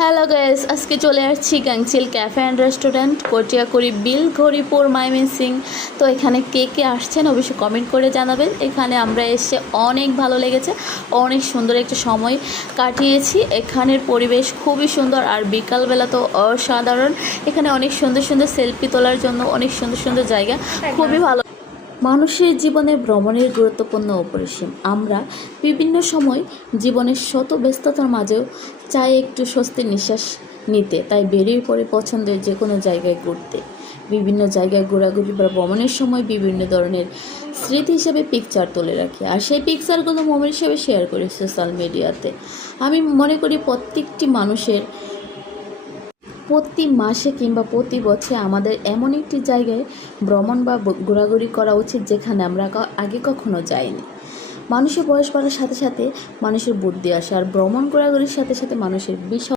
Hello guys, আজকে চলে আসছি গাংচিল ক্যাফে অ্যান্ড রেস্টুরেন্ট, কটিয়াকুড়ি বিল ঘড়িপুর ময়মনসিং। তো এখানে কে কে আসছেন অবশ্যই কমেন্ট করে জানাবেন। এখানে আমরা এসে অনেক ভালো লেগেছে, অনেক সুন্দর একটা সময় কাটিয়েছি। এখানের পরিবেশ খুবই সুন্দর আর বিকালবেলা তো অসাধারণ। এখানে অনেক সুন্দর সুন্দর সেলফি তোলার জন্য অনেক সুন্দর সুন্দর জায়গা, খুবই ভালো। মানুষের জীবনে ভ্রমণের গুরুত্বপূর্ণ অপরিসীম। আমরা বিভিন্ন সময় জীবনের শত ব্যস্ততার মাঝেও চাই একটু স্বস্তির নিঃশ্বাস নিতে, তাই বেরিয়ে পড়ে পছন্দের যে কোনো জায়গায় ঘুরতে। বিভিন্ন জায়গায় ঘোরাঘুরি বা ভ্রমণের সময় বিভিন্ন ধরনের স্মৃতি হিসেবে পিকচার তুলে রাখি, আর সেই পিকচারগুলো মোমেন্ট হিসেবে শেয়ার করি সোশ্যাল মিডিয়াতে। আমি মনে করি প্রত্যেকটি মানুষের প্রতি মাসে কিংবা প্রতি বছরে আমাদের এমন একটি জায়গায় ভ্রমণ বা ঘোরাঘুরি করা উচিত যেখানে আমরা আগে কখনো যাইনি। মানুষের বয়স বাড়ার সাথে সাথে মানুষের বুদ্ধি আসে, আর ভ্রমণ ঘোরাঘুরির সাথে সাথে মানুষের বিশাল